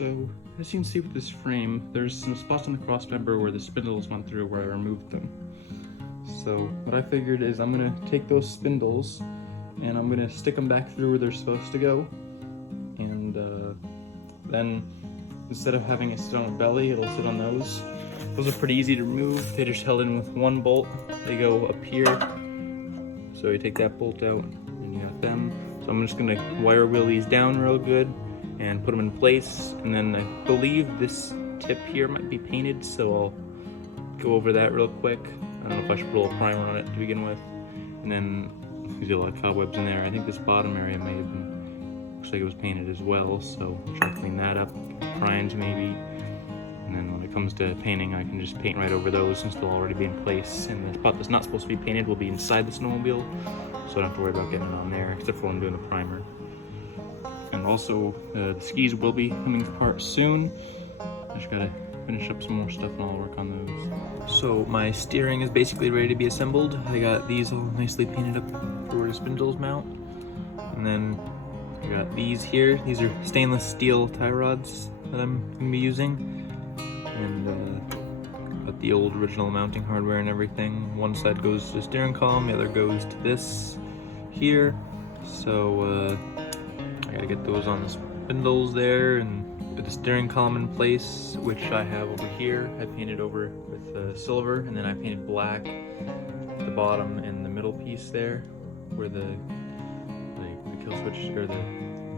So, as you can see with this frame, there's some spots on the crossmember where the spindles went through where I removed them. So, what I figured is I'm gonna take those spindles and I'm gonna stick them back through where they're supposed to go. And then, instead of having it sit on a belly, it'll sit on those. Those are pretty easy to remove. They just held in with one bolt. They go up here. So you take that bolt out and you got them. So I'm just gonna wire wheel these down real good and put them in place. And then I believe this tip here might be painted, so I'll go over that real quick. I don't know if I should roll a primer on it to begin with. And then you see a lot of cobwebs in there. I think this bottom area may have been, looks like it was painted as well. So I'll try to clean that up, prines maybe. And then when it comes to painting, I can just paint right over those since they'll already be in place. And the spot that's not supposed to be painted will be inside the snowmobile, so I don't have to worry about getting it on there, except for when I'm doing the primer. And also, the skis will be coming apart soon. I just gotta finish up some more stuff and I'll work on those. So my steering is basically ready to be assembled. I got these all nicely painted up for where the spindles mount. And then I got these here. These are stainless steel tie rods that I'm gonna be using. And got the old original mounting hardware and everything. One side goes to the steering column, the other goes to this here. So I gotta get those on the spindles there and with the steering column in place, which I have over here. I painted over with silver, and then I painted black at the bottom and the middle piece there where the kill switch or the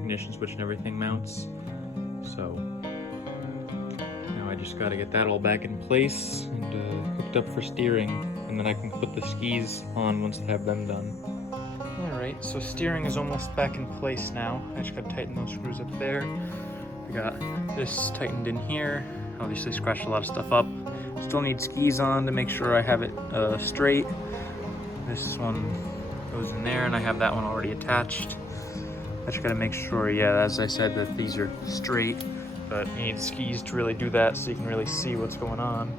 ignition switch and everything mounts. So I just gotta get that all back in place and hooked up for steering, and then I can put the skis on once I have them done. Alright, so steering is almost back in place now. I just gotta tighten those screws up there. I got this tightened in here. Obviously scratched a lot of stuff up. Still need skis on to make sure I have it straight. This one goes in there and I have that one already attached. I just gotta make sure, yeah, as I said, that these are straight. But you need skis to really do that so you can really see what's going on.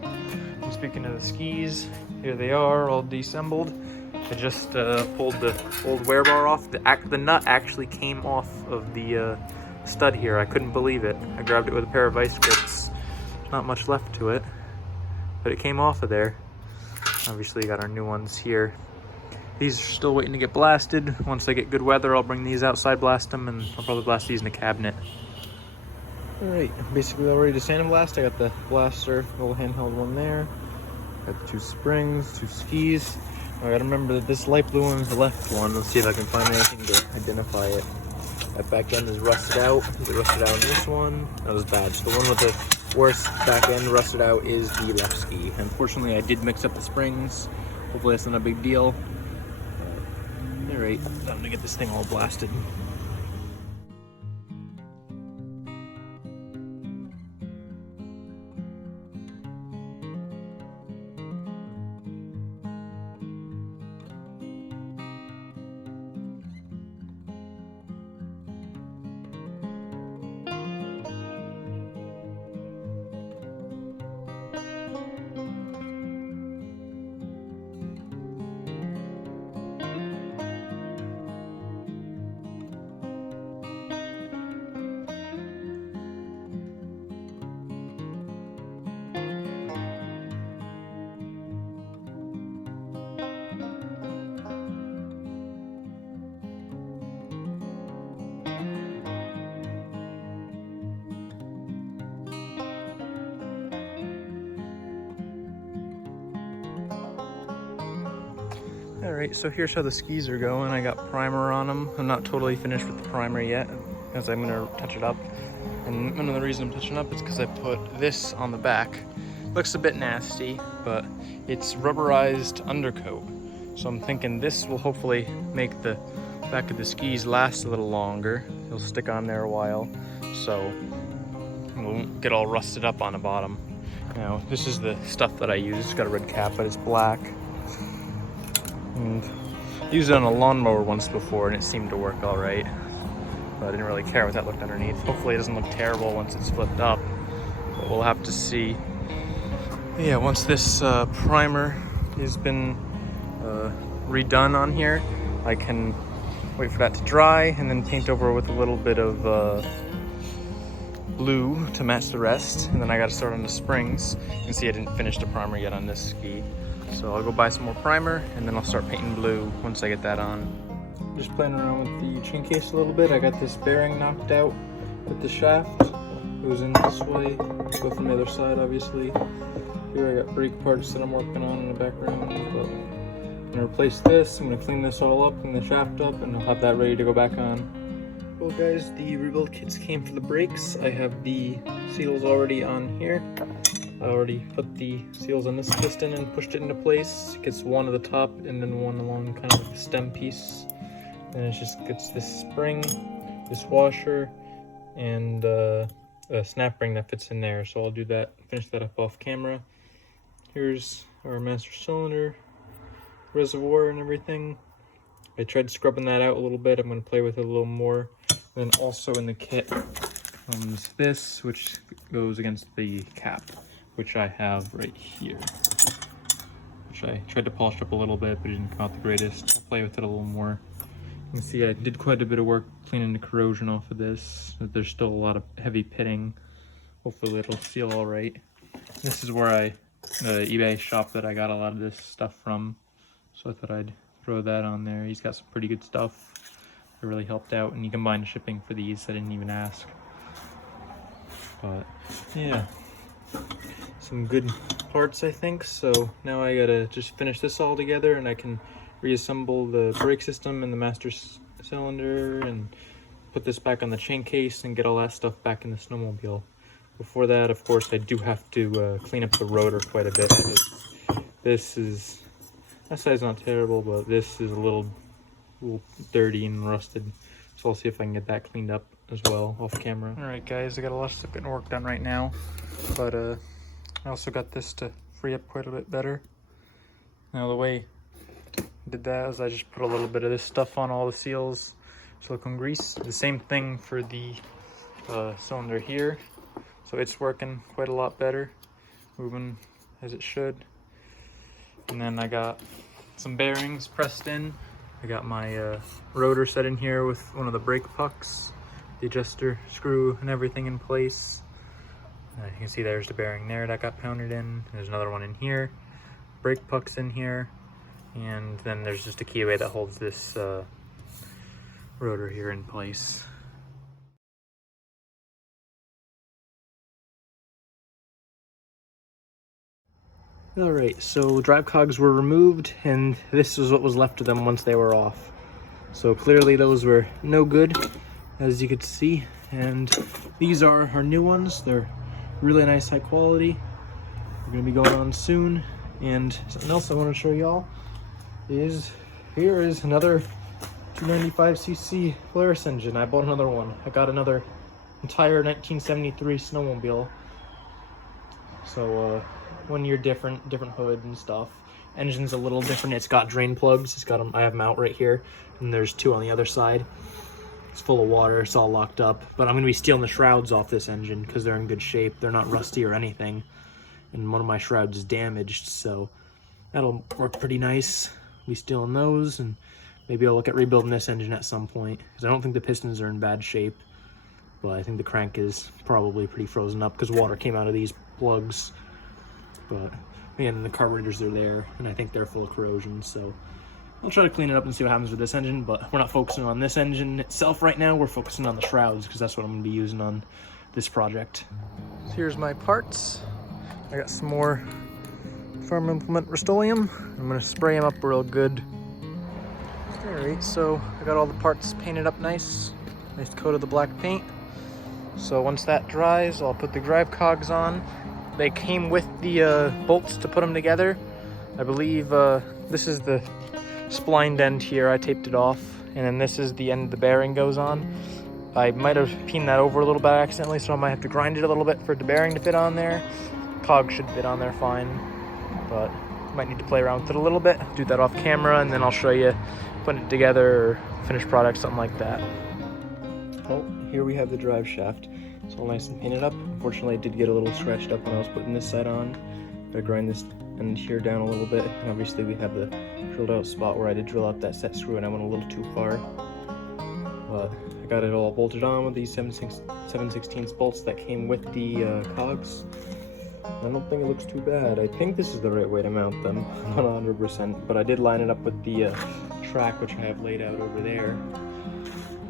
And speaking of the skis, here they are, all deassembled. I just pulled the old wear bar off. The nut actually came off of the stud here. I couldn't believe it. I grabbed it with a pair of vice grips. Not much left to it, but it came off of there. Obviously, got our new ones here. These are still waiting to get blasted. Once I get good weather, I'll bring these outside, blast them, and I'll probably blast these in the cabinet. Alright, basically all ready to sandblast. I got the blaster, little handheld one there. Got the two springs, two skis. I gotta remember that this light blue one is the left one. Let's see if I can find anything to identify it. That back end is rusted out. Is it rusted out on this one? That was bad. So the one with the worst back end rusted out is the left ski. Unfortunately, I did mix up the springs. Hopefully that's not a big deal. Alright, time to get this thing all blasted. Alright, so here's how the skis are going. I got primer on them. I'm not totally finished with the primer yet, because I'm going to touch it up. And another reason I'm touching up is because I put this on the back. Looks a bit nasty, but it's rubberized undercoat. So I'm thinking this will hopefully make the back of the skis last a little longer. It'll stick on there a while, so it won't get all rusted up on the bottom. Now, this is the stuff that I use. It's got a red cap, but it's black. And I used it on a lawnmower once before and it seemed to work all right, but I didn't really care what that looked underneath. Hopefully it doesn't look terrible once it's flipped up, but we'll have to see. Yeah, once this primer has been redone on here, I can wait for that to dry and then paint over with a little bit of blue to match the rest, and then I gotta start on the springs. You can see I didn't finish the primer yet on this ski. So I'll go buy some more primer, and then I'll start painting blue once I get that on. Just playing around with the chain case a little bit. I got this bearing knocked out with the shaft. Goes in this way, go from the other side obviously. Here I got brake parts that I'm working on in the background. But I'm gonna replace this, I'm gonna clean this all up, clean the shaft up, and I'll have that ready to go back on. Well guys, the rebuild kits came for the brakes. I have the seals already on here. I already put the seals on this piston and pushed it into place. It gets one at the top and then one along kind of the stem piece. And it just gets this spring, this washer, and a snap ring that fits in there. So I'll do that, finish that up off camera. Here's our master cylinder, reservoir and everything. I tried scrubbing that out a little bit. I'm going to play with it a little more. Then also in the kit comes this, which goes against the cap, which I have right here. Which I tried to polish up a little bit, but it didn't come out the greatest. I'll play with it a little more. You can see I did quite a bit of work cleaning the corrosion off of this. There's still a lot of heavy pitting. Hopefully it'll seal all right. This is where the eBay shop that I got a lot of this stuff from. So I thought I'd throw that on there. He's got some pretty good stuff. It really helped out, and you combined shipping for these. I didn't even ask. But yeah, some good parts I think. So now I gotta just finish this all together, and I can reassemble the brake system and the master cylinder and put this back on the chain case and get all that stuff back in the snowmobile. Before that, of course, I do have to clean up the rotor quite a bit. This is, that side's not terrible, but this is a little dirty and rusted. So I'll see if I can get that cleaned up as well off camera. All right, guys, I got a lot of stuff getting work done right now, but I also got this to free up quite a bit better. Now the way I did that is I just put a little bit of this stuff on all the seals, silicone grease. The same thing for the cylinder here. So it's working quite a lot better, moving as it should. And then I got some bearings pressed in. I got my rotor set in here with one of the brake pucks, the adjuster screw and everything in place. You can see there's the bearing there that got pounded in. There's another one in here, brake pucks in here, and then there's just a keyway that holds this rotor here in place. Alright, so drive cogs were removed, and this is what was left of them once they were off. So clearly those were no good, as you could see, and these are our new ones. They're really nice, high quality. They're going to be going on soon. And something else I want to show y'all is, here is another 295cc Polaris engine. I bought another one. I got another entire 1973 snowmobile. So 1 year different hood and stuff. Engine's a little different. It's got drain plugs. It's got them. I have them out right here, and there's two on the other side. It's full of water. It's all locked up. But I'm gonna be stealing the shrouds off this engine because they're in good shape. They're not rusty or anything. And one of my shrouds is damaged, so that'll work pretty nice. Be stealing those, and maybe I'll look at rebuilding this engine at some point because I don't think the pistons are in bad shape. But I think the crank is probably pretty frozen up because water came out of these plugs. But again, the carburetors are there, and I think they're full of corrosion, so I'll try to clean it up and see what happens with this engine. But we're not focusing on this engine itself right now. We're focusing on the shrouds because that's what I'm going to be using on this project. So here's my parts. I got some more Farm Implement Rust-Oleum. I'm going to spray them up real good. Alright, so I got all the parts painted up nice coat of the black paint. So once that dries, I'll put the drive cogs on. They came with the bolts to put them together. I believe this is the splined end here. I taped it off, and then this is the end the bearing goes on. I might have peened that over a little bit accidentally, so I might have to grind it a little bit for the bearing to fit on there. Cog should fit on there fine, but might need to play around with it a little bit. Do that off camera, and then I'll show you putting it together or finished product, something like that. Oh, here we have the drive shaft. It's all nice and painted up. Unfortunately, it did get a little scratched up when I was putting this side on. Gotta grind this end here down a little bit. And obviously we have the drilled out spot where I did drill out that set screw and I went a little too far. But I got it all bolted on with these 7/16 bolts that came with the cogs. I don't think it looks too bad. I think this is the right way to mount them, not 100%, but I did line it up with the track, which I have laid out over there,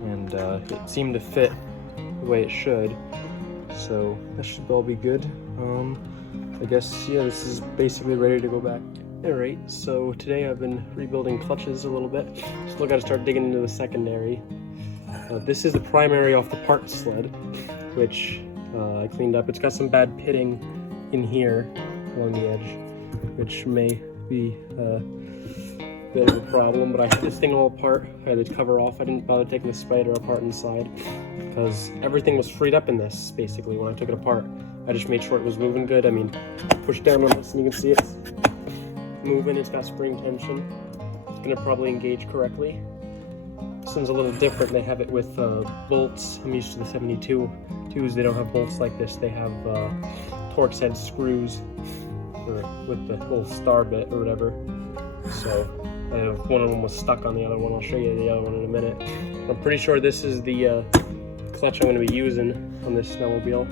and it seemed to fit the way it should, so that should all be good. I guess, yeah, this is basically ready to go back. Alright, so today I've been rebuilding clutches a little bit. Still got to start digging into the secondary. This is the primary off the parts sled, which I cleaned up. It's got some bad pitting in here along the edge, which may be a bit of a problem, but I had this thing all apart. I had the cover off. I didn't bother taking the spider apart inside because everything was freed up in this, basically, when I took it apart. I just made sure it was moving good. I mean, push down on this and you can see it's moving. It's got spring tension. It's gonna probably engage correctly. This one's a little different. They have it with bolts. I'm used to the 72s. They don't have bolts like this. They have Torx head screws with the little star bit or whatever. So one of them was stuck on the other one. I'll show you the other one in a minute. I'm pretty sure this is the clutch I'm going to be using on this snowmobile.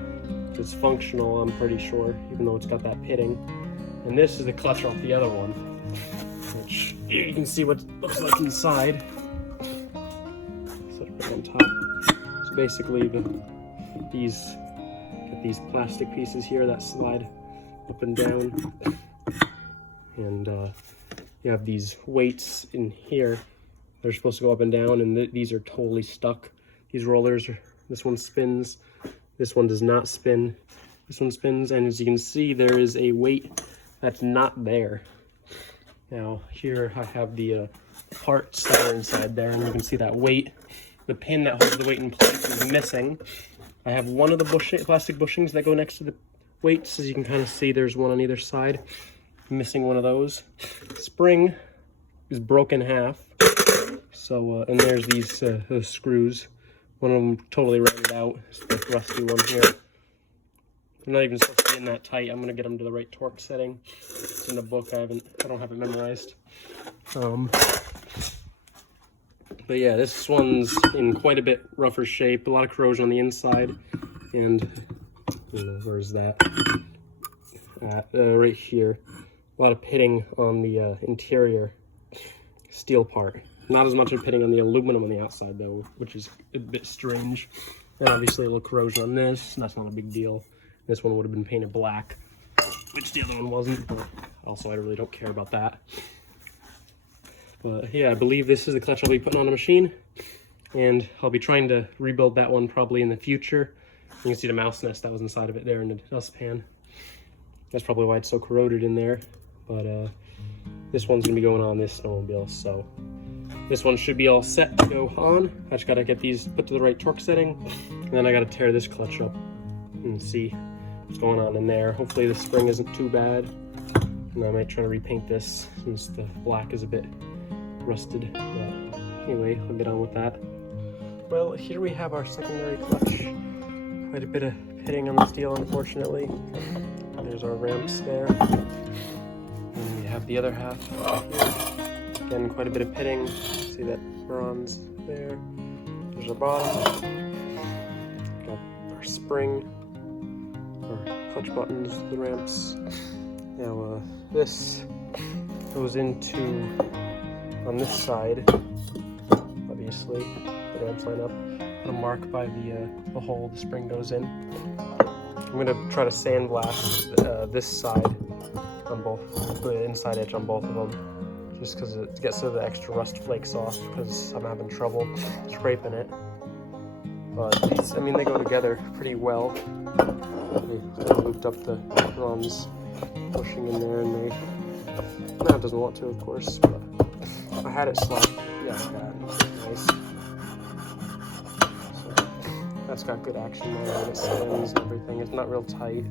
It's functional, I'm pretty sure, even though it's got that pitting. And this is the clutch off the other one, which you can see what it looks like inside. On top. So basically these plastic pieces here that slide up and down, and you have these weights in here. They're supposed to go up and down, and these are totally stuck. These rollers, this one spins, this one does not spin, this one spins, and as you can see there is a weight that's not there. Now here I have the parts that are inside there, and you can see that weight. The pin that holds the weight in place is missing. I have one of the plastic bushings that go next to the weights. As you can kind of see, there's one on either side. I'm missing one of those. Spring is broken half. So, and there's these those screws. One of them totally rounded out. It's the rusty one here. They're not even supposed to be in that tight. I'm gonna get them to the right torque setting. It's in the book. I don't have it memorized. But yeah, this one's in quite a bit rougher shape, a lot of corrosion on the inside, and where's that? Right here. A lot of pitting on the interior steel part. Not as much of pitting on the aluminum on the outside though, which is a bit strange. And obviously a little corrosion on this, and that's not a big deal. This one would have been painted black, which the other one wasn't, but also I really don't care about that. But yeah, I believe this is the clutch I'll be putting on the machine, and I'll be trying to rebuild that one probably in the future. You can see the mouse nest that was inside of it there in the dustpan. That's probably why it's so corroded in there. But this one's gonna be going on this snowmobile, so this one should be all set to go on. I just gotta get these put to the right torque setting, and then I gotta tear this clutch up and see what's going on in there. Hopefully the spring isn't too bad, and I might try to repaint this since the black is a bit rusted. But anyway, I'll get on with that. Well, here we have our secondary clutch. Quite a bit of pitting on the steel, unfortunately. There's our ramps there. And we have the other half here. Again, quite a bit of pitting. See that bronze there. There's our bottom. Got our spring, our clutch buttons, the ramps. Now this goes into on this side, obviously, the ramps line up. Put a mark by the hole the spring goes in. I'm gonna try to sandblast this side on both, the inside edge on both of them, just because it gets the extra rust flakes off, because I'm having trouble scraping it. But these, I mean, they go together pretty well. They looped up the bronze bushing in there, and now it doesn't want to, of course, but I had it slapped. Yeah, nice. So that's got good action there, and it spins and everything. It's not real tight.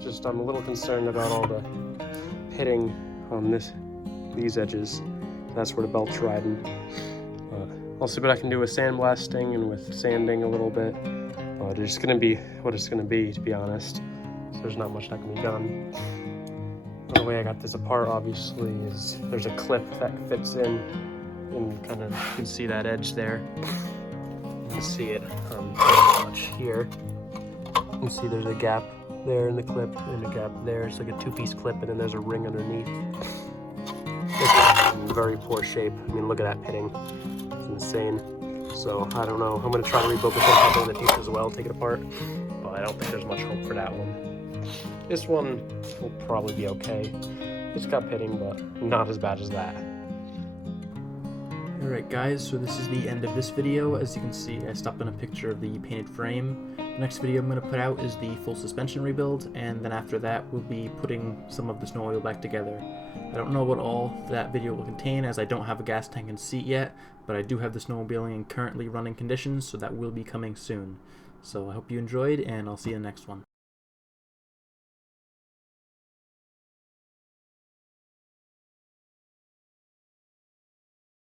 Just I'm a little concerned about all the pitting on these edges. That's where the belt's riding. I'll see what I can do with sandblasting and with sanding a little bit. But it's gonna be what it's gonna be, to be honest. So there's not much that can be done. The way I got this apart, obviously, is there's a clip that fits in, and kind of you can see that edge there. can see it pretty much here. You can see there's a gap there in the clip and a gap there. It's like a two-piece clip, and then there's a ring underneath. It's in very poor shape. I mean, look at that pitting. It's insane. So I don't know. I'm going to try to rebuild this one probably in the future as well, take it apart. But I don't think there's much hope for that one. This one will probably be okay. It's got pitting, but not as bad as that. Alright guys, so this is the end of this video. As you can see, I stopped on a picture of the painted frame. The next video I'm going to put out is the full suspension rebuild, and then after that we'll be putting some of the snow oil back together. I don't know what all that video will contain, as I don't have a gas tank and seat yet, but I do have the snowmobiling in currently running conditions, so that will be coming soon. So I hope you enjoyed, and I'll see you in the next one.